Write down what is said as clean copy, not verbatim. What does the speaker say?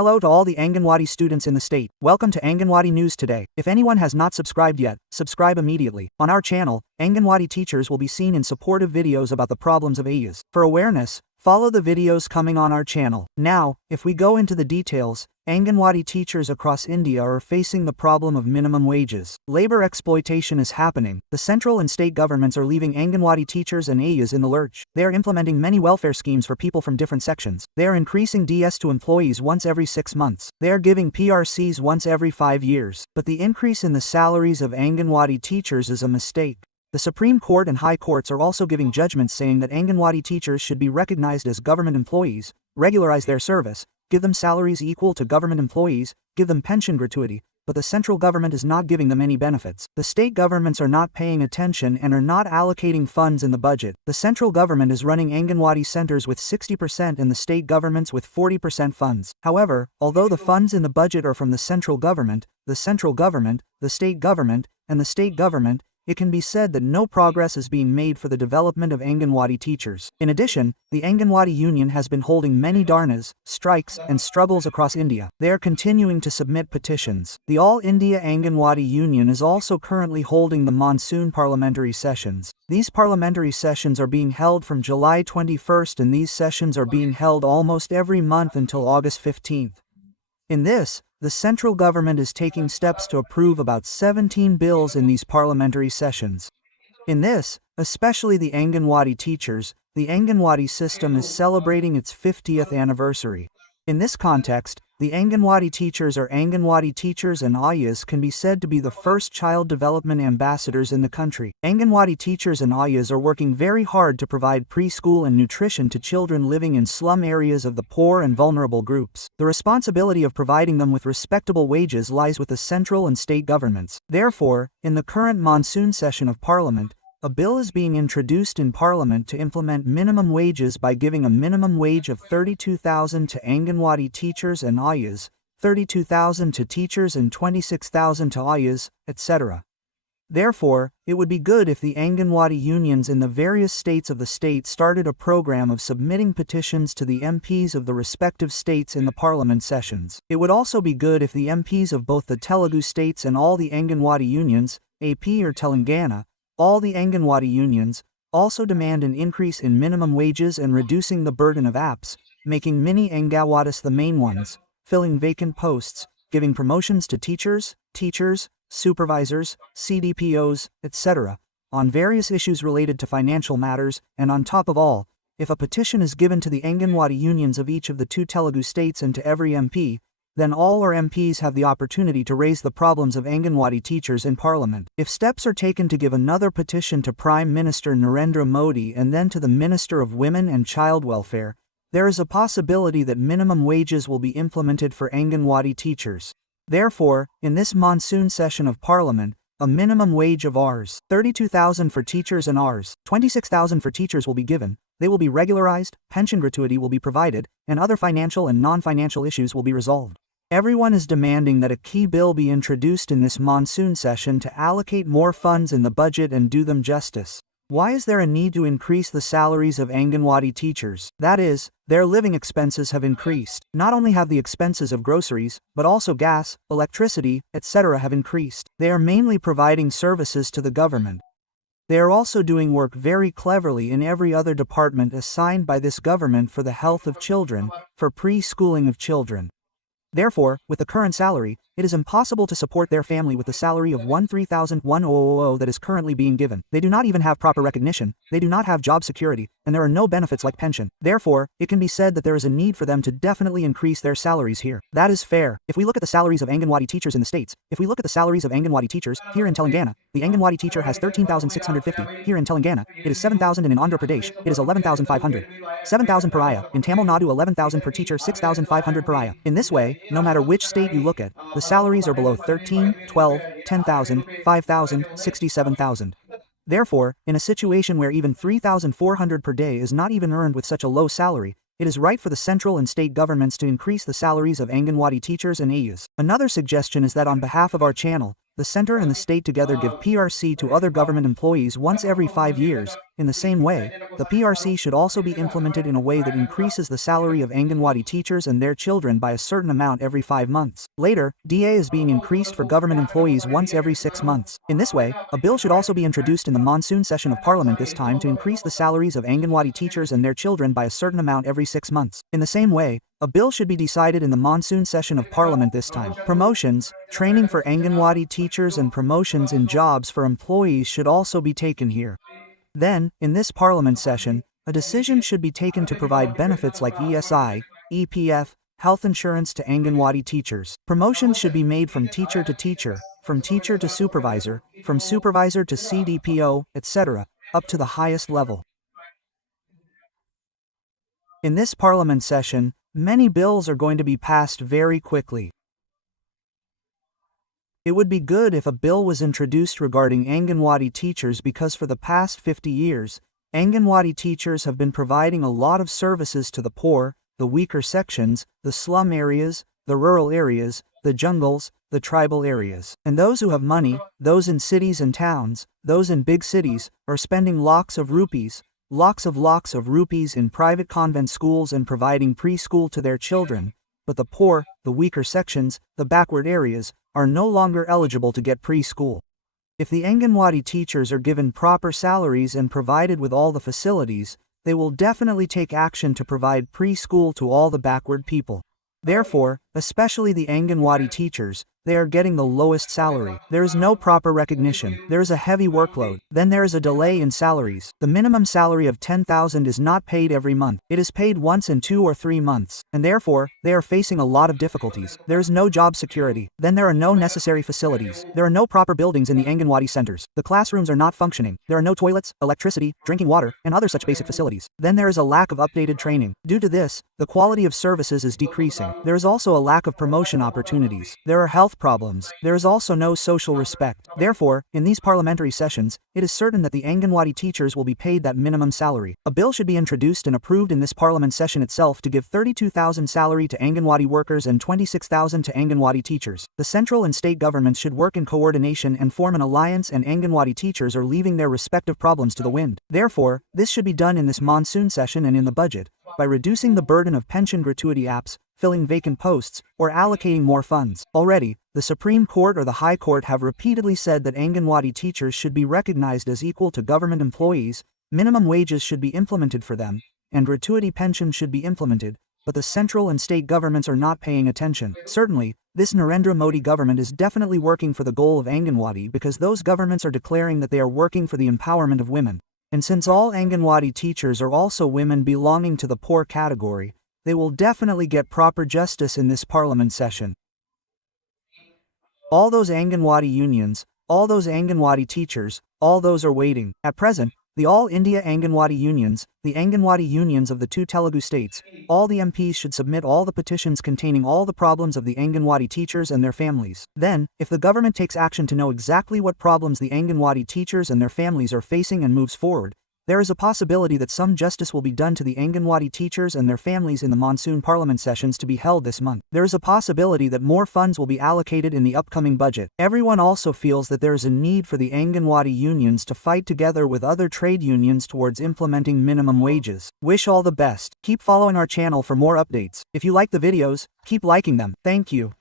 Hello to all the Anganwadi students in the state. Welcome to Anganwadi News today. If anyone has not subscribed yet, subscribe immediately. On our channel, Anganwadi teachers will be seen in supportive videos about the problems of AYAs. For awareness, follow the videos coming on our channel. Now, if we go into the details, Anganwadi teachers across India are facing the problem of minimum wages. Labor exploitation is happening. The central and state governments are leaving Anganwadi teachers and AYAs in the lurch. They are implementing many welfare schemes for people from different sections. They are increasing DS to employees once every 6 months. They are giving PRCs once every 5 years. But the increase in the salaries of Anganwadi teachers is a mistake. The Supreme Court and High Courts are also giving judgments saying that Anganwadi teachers should be recognized as government employees, regularize their service, give them salaries equal to government employees, give them pension gratuity, but the central government is not giving them any benefits. The state governments are not paying attention and are not allocating funds in the budget. The central government is running Anganwadi centers with 60% and the state governments with 40% funds. However, although the funds in the budget are from the central government, the state government, and the state government, it can be said that no progress is being made for the development of Anganwadi teachers. In addition, the Anganwadi Union has been holding many dharnas, strikes, and struggles across India. They are continuing to submit petitions. The All India Anganwadi Union is also currently holding the monsoon parliamentary sessions. These parliamentary sessions are being held from July 21st and these sessions are being held almost every month until August 15th. In this, the central government is taking steps to approve about 17 bills in these parliamentary sessions. In this, especially the Anganwadi teachers, the Anganwadi system is celebrating its 50th anniversary. In this context, the Anganwadi teachers or Anganwadi teachers and Ayas can be said to be the first child development ambassadors in the country. Anganwadi teachers and Ayas are working very hard to provide preschool and nutrition to children living in slum areas of the poor and vulnerable groups. The responsibility of providing them with respectable wages lies with the central and state governments. Therefore, in the current monsoon session of Parliament, a bill is being introduced in Parliament to implement minimum wages by giving a minimum wage of 32,000 to Anganwadi teachers and Ayas, 32,000 to teachers and 26,000 to Ayas, etc. Therefore, it would be good if the Anganwadi unions in the various states of the state started a program of submitting petitions to the MPs of the respective states in the Parliament sessions. It would also be good if the MPs of both the Telugu states and all the Anganwadi unions, AP or Telangana, all the Anganwadi unions, also demand an increase in minimum wages and reducing the burden of apps, making mini Anganwadis the main ones, filling vacant posts, giving promotions to teachers, supervisors, CDPOs, etc., on various issues related to financial matters, and on top of all, if a petition is given to the Anganwadi unions of each of the 2 Telugu states and to every MP, then all our MPs have the opportunity to raise the problems of Anganwadi teachers in Parliament. If steps are taken to give another petition to Prime Minister Narendra Modi and then to the Minister of Women and Child Welfare, there is a possibility that minimum wages will be implemented for Anganwadi teachers. Therefore, in this monsoon session of Parliament, a minimum wage of Rs. 32,000 for teachers and Rs. 26,000 for teachers will be given. They will be regularized, pension gratuity will be provided, and other financial and non-financial issues will be resolved. Everyone is demanding that a key bill be introduced in this monsoon session to allocate more funds in the budget and do them justice. Why is there a need to increase the salaries of Anganwadi teachers? That is, their living expenses have increased. Not only have the expenses of groceries, but also gas, electricity, etc. have increased. They are mainly providing services to the government. They are also doing work very cleverly in every other department assigned by this government for the health of children, for pre-schooling of children. Therefore, with the current salary, it is impossible to support their family with the salary of 13,100 that is currently being given. They do not even have proper recognition, they do not have job security, and there are no benefits like pension. Therefore, it can be said that there is a need for them to definitely increase their salaries here. That is fair. If we look at the salaries of Anganwadi teachers in the states, if we look at the salaries of Anganwadi teachers, here in Telangana, the Anganwadi teacher has 13,650, here in Telangana, it is 7,000 and in Andhra Pradesh, it is 11,500. 7,000 per aya, in Tamil Nadu 11,000 per teacher 6,500 per aya. In this way, no matter which state you look at, the salaries are below 13, 12, 10,000, 5,000, 67,000. Therefore, in a situation where even 3,400 per day is not even earned with such a low salary, it is right for the central and state governments to increase the salaries of Anganwadi teachers and AYAs. Another suggestion is that on behalf of our channel, the center and the state together give PRC to other government employees once every 5 years, in the same way, the PRC should also be implemented in a way that increases the salary of Anganwadi teachers and their children by a certain amount every 5 months. Later, DA is being increased for government employees once every 6 months. In this way, a bill should also be introduced in the monsoon session of Parliament this time to increase the salaries of Anganwadi teachers and their children by a certain amount every 6 months. In the same way, a bill should be decided in the monsoon session of Parliament this time. Promotions, training for Anganwadi teachers and promotions in jobs for employees should also be taken here. Then, in this Parliament session, a decision should be taken to provide benefits like ESI, EPF, health insurance to Anganwadi teachers. Promotions should be made from teacher to supervisor, from supervisor to CDPO, etc., up to the highest level. In this Parliament session, many bills are going to be passed very quickly. It would be good if a bill was introduced regarding Anganwadi teachers because for the past 50 years, Anganwadi teachers have been providing a lot of services to the poor, the weaker sections, the slum areas, the rural areas, the jungles, the tribal areas. And those who have money, those in cities and towns, those in big cities, are spending lakhs of rupees in private convent schools and providing preschool to their children, but the poor, the weaker sections, the backward areas, are no longer eligible to get preschool. If the Anganwadi teachers are given proper salaries and provided with all the facilities, they will definitely take action to provide preschool to all the backward people. Therefore, especially the Anganwadi teachers, they are getting the lowest salary. There is no proper recognition. There is a heavy workload. Then there is a delay in salaries. The minimum salary of 10,000 is not paid every month. It is paid once in 2 or 3 months. And therefore, they are facing a lot of difficulties. There is no job security. Then there are no necessary facilities. There are no proper buildings in the Anganwadi centers. The classrooms are not functioning. There are no toilets, electricity, drinking water, and other such basic facilities. Then there is a lack of updated training. Due to this, the quality of services is decreasing. There is also a lack of promotion opportunities. There are health problems. There is also no social respect. Therefore, in these parliamentary sessions, it is certain that the Anganwadi teachers will be paid that minimum salary. A bill should be introduced and approved in this parliament session itself to give 32,000 salary to Anganwadi workers and 26,000 to Anganwadi teachers. The central and state governments should work in coordination and form an alliance, and Anganwadi teachers are leaving their respective problems to the wind. Therefore, this should be done in this monsoon session and in the budget, by reducing the burden of pension gratuity apps, filling vacant posts, or allocating more funds. Already, the Supreme Court or the High Court have repeatedly said that Anganwadi teachers should be recognized as equal to government employees, minimum wages should be implemented for them, and gratuity pension should be implemented, but the central and state governments are not paying attention. Certainly, this Narendra Modi government is definitely working for the goal of Anganwadi because those governments are declaring that they are working for the empowerment of women. And since all Anganwadi teachers are also women belonging to the poor category, they will definitely get proper justice in this parliament session. All those Anganwadi unions, all those Anganwadi teachers, all those are waiting. At present, the All India Anganwadi unions, the Anganwadi unions of the 2 Telugu states, all the MPs should submit all the petitions containing all the problems of the Anganwadi teachers and their families. Then, if the government takes action to know exactly what problems the Anganwadi teachers and their families are facing and moves forward, there is a possibility that some justice will be done to the Anganwadi teachers and their families in the monsoon parliament sessions to be held this month. There is a possibility that more funds will be allocated in the upcoming budget. Everyone also feels that there is a need for the Anganwadi unions to fight together with other trade unions towards implementing minimum wages. Wish all the best. Keep following our channel for more updates. If you like the videos, keep liking them. Thank you.